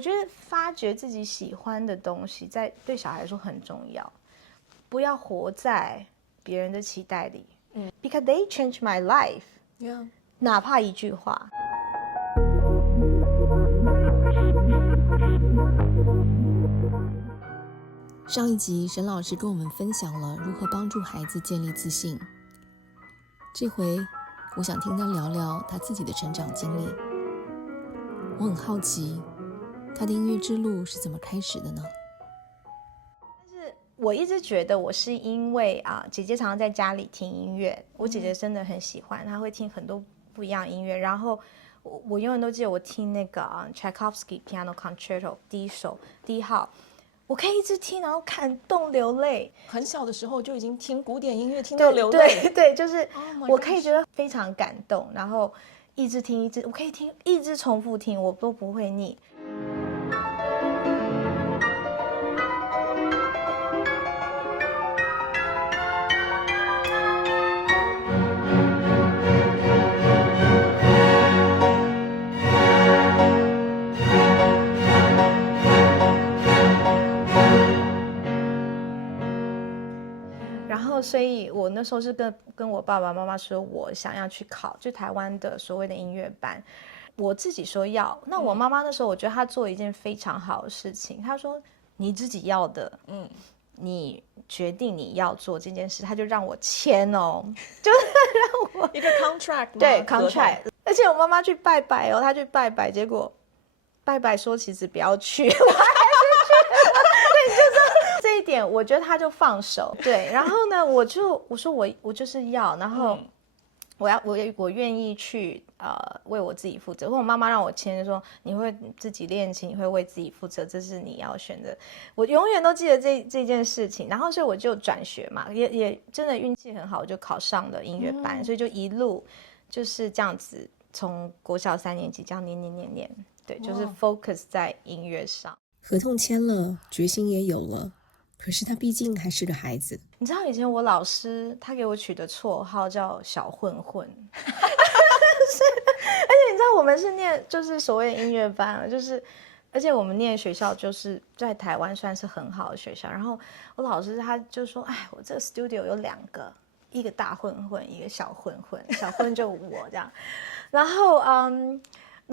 我觉得发掘自己喜欢的东西，对小孩来说很重要，不要活在别人的期待里。Because they changed my life. Yeah. 哪怕一句话。上一集沈老师跟我们分享了如何帮助孩子建立自信，这回我想听他聊聊他自己的成长经历。我很好奇他的音乐之路是怎么开始的呢？但是我一直觉得我是因为姐姐常常在家里听音乐，我姐姐真的很喜欢，她会听很多不一样的音乐，然后我永远都记得我听那个Tchaikovsky Piano Concerto 第一号，我可以一直听，然后感动流泪。很小的时候就已经听古典音乐，听到流泪。对，就是我可以觉得非常感动，然后一直听，我可以听，一直重复听，我都不会腻。然后，所以我那时候是跟我爸爸妈妈说，我想要去考就台湾的所谓的音乐班。我自己说要，那我妈妈那时候我觉得她做一件非常好的事情，她说你自己要的，你决定你要做这件事，她就让我签哦，就是让我一个 contract 对 contract， 而且我妈妈去拜拜哦，她去拜拜，结果拜拜说其实不要去，我还是去了，对，就是这一点，我觉得他就放手，对，然后呢，我说我就是要，然后我愿意去为我自己负责。或我妈妈让我签，就说你会自己练琴，你会为自己负责，这是你要选的。我永远都记得这件事情。然后所以我就转学嘛，也真的运气很好，我就考上了音乐班，所以就一路就是这样子，从国小3年级这样念，对，就是 focus 在音乐上。合同签了，决心也有了，可是他毕竟还是个孩子。你知道以前我老师他给我取的绰号叫小混混，而且你知道我们是念就是所谓的音乐班，就是而且我们念学校就是在台湾算是很好的学校，然后我老师他就说，哎，我这个 studio 有2个，一个大混混，一个小混混，小混就我这样，然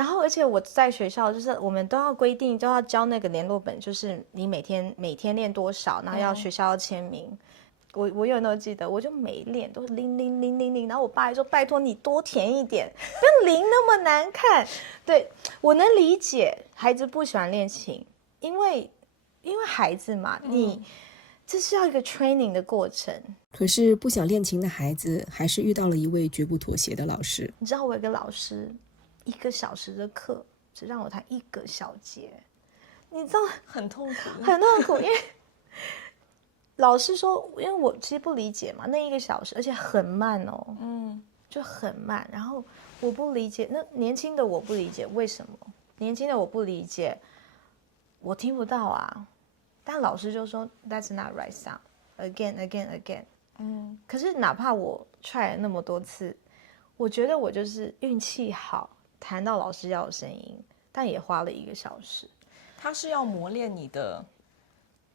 后而且我在学校就是我们都要规定都要交那个联络本，就是你每天练多少，然后要学校要签名。我永远都记得，我就每练都是00000，然后我爸还说拜托你多填一点，跟0那么难看。对，我能理解孩子不喜欢练琴，因为孩子嘛，你这是要一个 training 的过程。可是不想练琴的孩子还是遇到了一位绝不妥协的老师。你知道我有个老师1个小时的课只让我弹1个小节，你知道很痛苦，因为老师说，因为我其实不理解嘛，那1个小时而且很慢哦，就很慢，然后我不理解，那年轻的我不理解为什么，年轻的我不理解，我听不到啊，但老师就说 That's not right sound again， 可是哪怕我 try 了那么多次，我觉得我就是运气好，弹到老师要的声音，但也花了1个小时。它是要磨练你的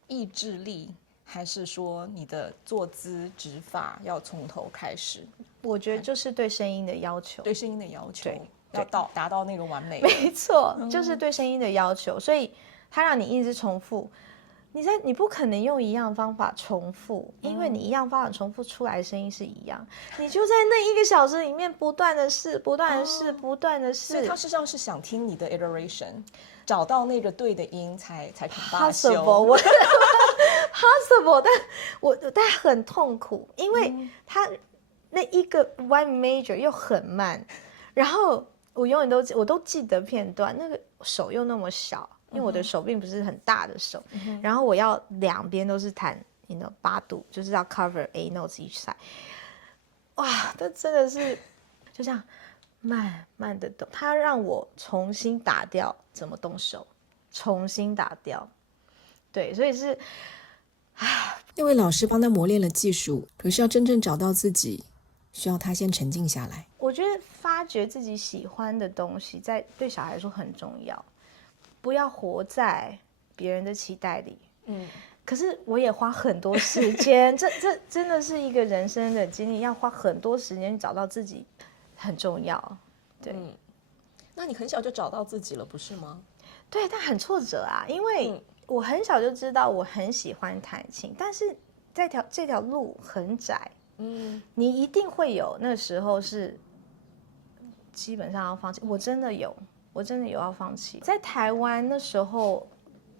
意志力，还是说你的坐姿指法要从头开始？我觉得就是对声音的要求，对声音的要求，对，要达到那个完美。没错，就是对声音的要求，所以他让你一直重复。你不可能用一样方法重复，因为你一样方法重复出来的声音是一样，你就在那1个小时里面不断的试，不断的试，不断的试。所以他实际上是想听你的 iteration， 找到那个对的音才肯罢休。possible， 但很痛苦，因为他那1个 one major 又很慢，然后我都记得片段，那个手又那么小。因为我的手并不是很大的手，然后我要2边都是弹8度，就是要 cover A notes each side。哇，这真的是就这样慢慢的动，他让我重新打掉怎么动手，重新打掉。对，所以是那位老师帮他磨练了技术，可是要真正找到自己，需要他先沉静下来。我觉得发掘自己喜欢的东西，对小孩来说很重要。不要活在别人的期待里。可是我也花很多时间，这真的是一个人生的经历，要花很多时间找到自己，很重要。对，那你很小就找到自己了，不是吗？对，但很挫折啊，因为我很小就知道我很喜欢弹琴，但是这条路很窄，你一定会有那时候是基本上要放弃。我真的有要放弃。在台湾那时候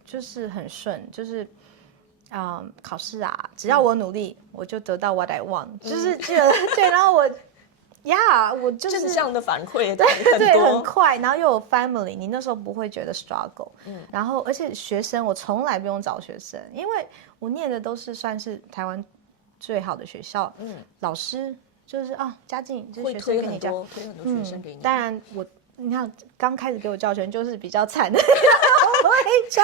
就是很顺，就是考试啊，只要我努力，我就得到 what I want，就是对，然后我就是正向的反馈，对，很快，然后又有 family， 你那时候不会觉得 struggle，然后而且学生我从来不用找学生，因为我念的都是算是台湾最好的学校，老师就是家境就是学生给你教，推很多学生给你。当然你看刚开始给我教学就是比较惨的，我会教，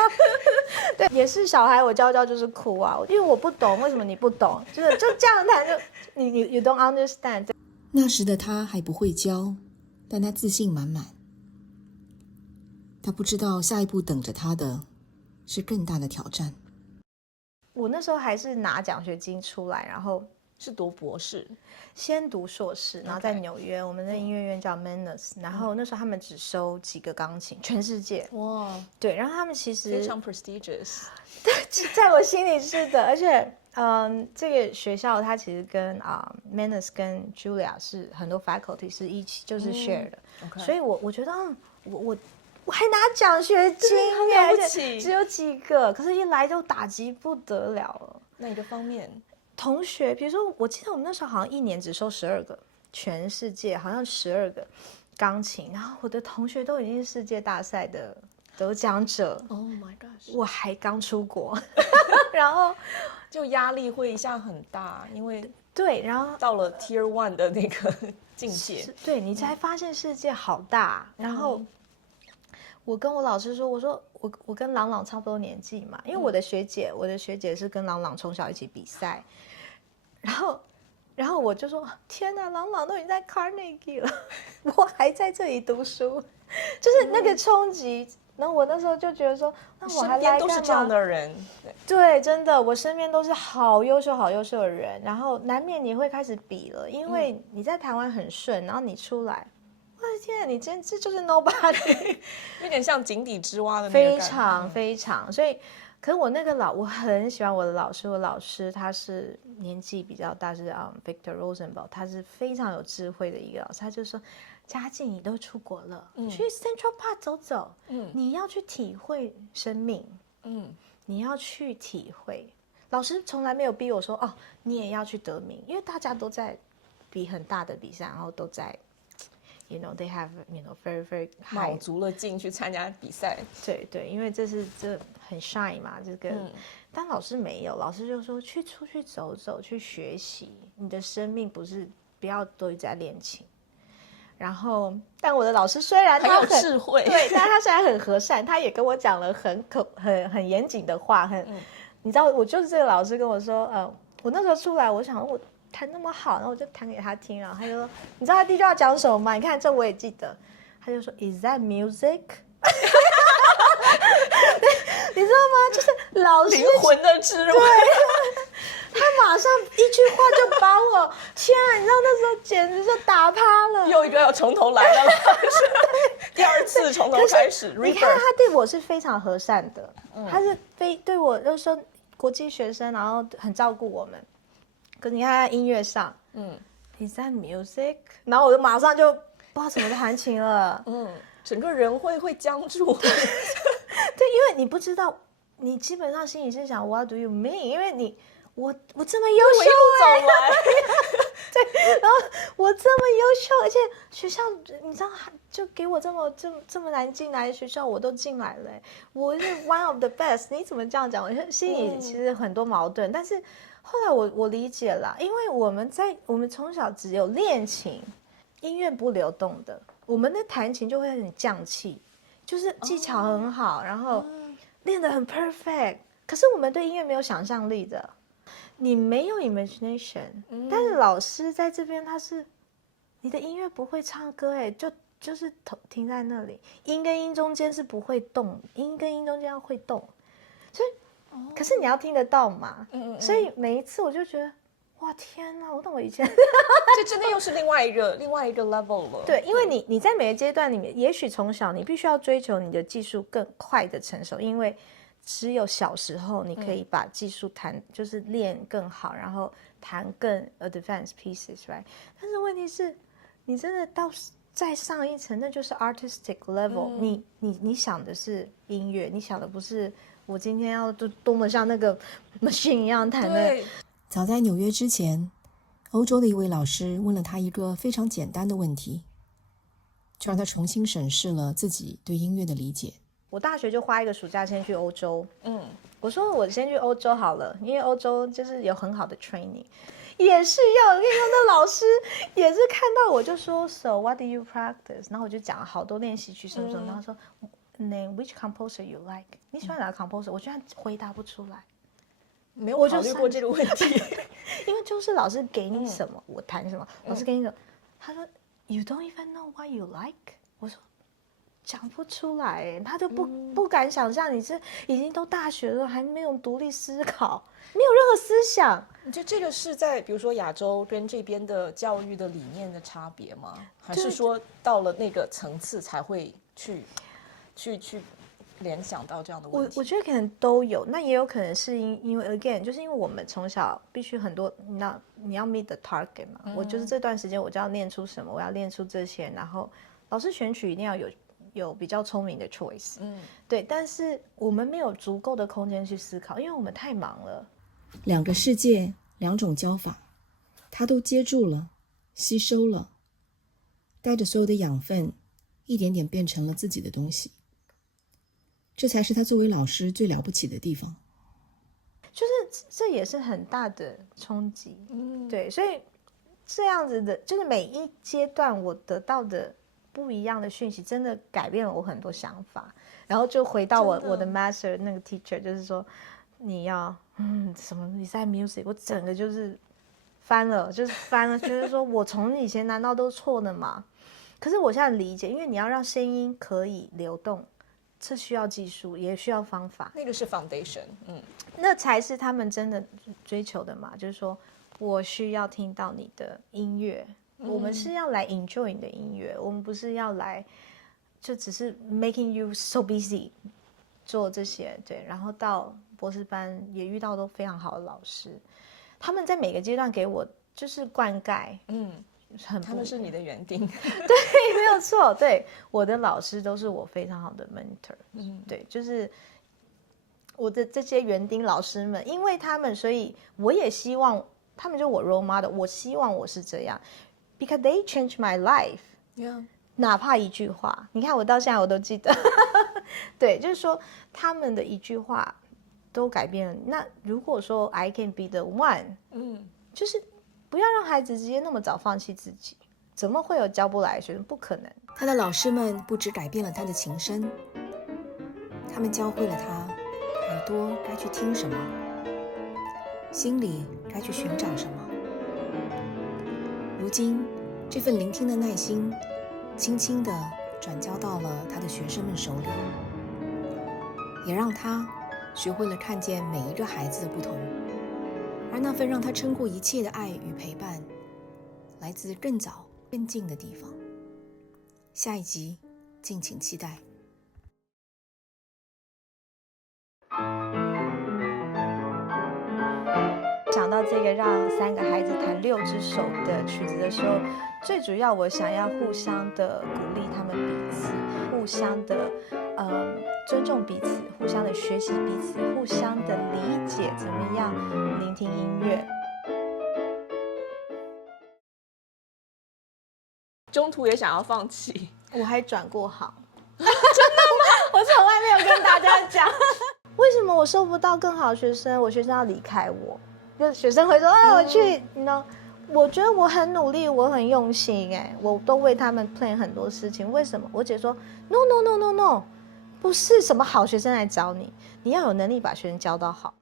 对，也是小孩我教就是哭啊，因为我不懂，为什么你不懂，就这样谈就你 you don't understand。那时的他还不会教，但他自信满满。他不知道下一步等着他的是更大的挑战。我那时候还是拿奖学金出来，然后是读博士，先读硕士，然后在纽约，我们的音乐院叫 Manus，然后那时候他们只收几个钢琴，全世界。哇，对，然后他们其实非常 prestigious。对，在我心里是的，而且这个学校它其实跟Manus 跟 Julia 是很多 faculty 是一起就是 share 的，所以我觉得我还拿奖学金耶，了不起，只有几个，可是一来就打击不得了了。哪个方面？同学，比如说，我记得我们那时候好像一年只收12个，全世界好像12个钢琴，然后我的同学都已经是世界大赛的得奖者。Oh my gosh！ 我还刚出国，然后就压力会一下很大，因为对，然后到了 Tier 1的那个境界，对你才发现世界好大。然后我跟我老师说，我说我跟朗朗差不多年纪嘛，因为我的学姐是跟朗朗从小一起比赛。然后我就说天哪，朗朗都已经在 Carnegie 了，我还在这里读书，就是那个冲击。然后我那时候就觉得说，那我还来干嘛？身边都是这样的人，对，真的，我身边都是好优秀的人，然后难免你会开始比了，因为你在台湾很顺，然后你出来，我的天啊，你这就是 nobody， 有点像井底之蛙的那个感觉，非常，所以。可是我很喜欢我的老师，我老师他是年纪比较大，是Victor Rosenbaum， 他是非常有智慧的一个老师，他就说，嘉靖你都出国了，去 Central Park 走走，你要去体会生命，你要去体会。老师从来没有逼我说，你也要去得名，因为大家都在比很大的比赛，然后都在。they have very very high， 卯足了劲去参加比赛。对，因为这很 shy 嘛，这个。但老师没有，老师就说出去走走，去学习。你的生命不要都一直在練琴。然后，但我的老师虽然他很有智慧，对，但他虽然很和善，他也跟我讲了很严谨的话，你知道，我就是这个老师跟我说，我那时候出来，我想我。弹那么好，然后我就弹给他听，然后他就说：“你知道他第一句话讲什么吗？你看这我也记得。”他就说 ：“Is that music？” 你知道吗？就是老师灵魂的智慧。他马上一句话就把我天啊！你知道那时候简直就打趴了。又一个要从头来了，第二次从头开始。你看他对我是非常和善的，他是对我就是说国际学生，然后很照顾我们。可是你看他音乐上，Is that music？ 然后我就马上就不知道怎么弹琴了，整个人会僵住。对，因为你不知道，你基本上心里是想 What do you mean？ 因为我这么优秀走来，对，然后我这么优秀，而且学校你知道就给我这么难进来的学校，我都进来了，我是 one of the best。你怎么这样讲？我心里其实很多矛盾，但是。后来我理解了，因为我们从小只有练琴，音乐不流动的，我们的弹琴就会很匠气，就是技巧很好，然后练得很 perfect。可是我们对音乐没有想象力的，你没有 imagination。但是老师在这边，他是你的音乐不会唱歌，就就是停在那里，音跟音中间是不会动，音跟音中间要会动，所以，可是你要听得到嘛，所以每一次我就觉得，哇天哪，我以前，这真的又是另外一个 level 了。对，因为你在每个阶段里面，也许从小你必须要追求你的技术更快的成熟，因为只有小时候你可以把技术就是练更好，然后弹更 advanced pieces，right？ 但是问题是，你真的到再上一层，那就是 artistic level。你想的是音乐，你想的不是我今天要多么像那个 machine 一样弹的。早在纽约之前，欧洲的一位老师问了他一个非常简单的问题，就让他重新审视了自己对音乐的理解。我大学就花一个暑假先去欧洲，我说我先去欧洲好了，因为欧洲就是有很好的 training。也是要，我跟你说，那老师也是看到我就说 ，So what do you practice？ 然后我就讲了好多练习曲什么什么，然后说 ，Name which composer you like？ 你喜欢哪个 composer？ 我居然回答不出来，没有考虑过这个问题，因为就是老师给你什么，我弹什么，老师给你什么，他说 You don't even know what you like？ 我说讲不出来，他就不敢想象你是已经都大学了还没有独立思考，没有任何思想。你觉得这个是在比如说亚洲跟这边的教育的理念的差别吗？还是说到了那个层次才会去联想到这样的问题？我觉得可能都有，那也有可能是因为 again 就是因为我们从小必须很多，你要 meet the target 嘛，我就是这段时间我就要练出什么，我要练出这些，然后老师选曲一定要有比较聪明的 choice，对，但是我们没有足够的空间去思考，因为我们太忙了。两个世界，两种教法，他都接住了，吸收了，带着所有的养分，一点点变成了自己的东西。这才是他作为老师最了不起的地方。就是这也是很大的冲击，对，所以这样子的，就是每一阶段我得到的不一样的讯息，真的改变了我很多想法。然后就回到我的 master 那个 teacher， 就是说你要什么你在 music， 我整个就是翻了，觉得说我从以前难道都错了吗？可是我现在理解，因为你要让声音可以流动，这需要技术，也需要方法，那个是 foundation， 那才是他们真的追求的嘛。就是说我需要听到你的音乐，我们是要来 enjoy 你的音乐，我们不是要来就只是 making you so busy 做这些。对，然后到博士班也遇到都非常好的老师，他们在每个阶段给我就是灌溉，他们是你的园丁，对，没有错，对，我的老师都是我非常好的 mentor，对，就是我的这些园丁老师们，因为他们，所以我也希望他们就我 role model， 我希望我是这样 ，because they change my life， 哪怕一句话，你看我到现在我都记得，对，就是说他们的一句话都改变了。那如果说 I can be the one，就是不要让孩子直接那么早放弃自己，怎么会有教不来的学生？不可能。他的老师们不只改变了他的琴声，他们教会了他耳朵该去听什么，心里该去寻找什么。如今，这份聆听的耐心，轻轻地转交到了他的学生们手里，也让他学会了看见每一个孩子的不同。而那份让他撑过一切的爱与陪伴，来自更早更近的地方。下一集敬请期待。想到这个让3个孩子弹6只手的曲子的时候，最主要我想要互相的鼓励他们彼此，互相的尊重彼此，互相的学习彼此，互相的理解怎么样聆听音乐。中途也想要放弃，我还转过行，真的吗？我从来没有跟大家讲，为什么我收不到更好的学生，我学生要离开我。就学生会说我去我觉得我很努力，我很用心，我都为他们 plan 很多事情。为什么？我姐说 no， 不是什么好学生来找你，你要有能力把学生教到好。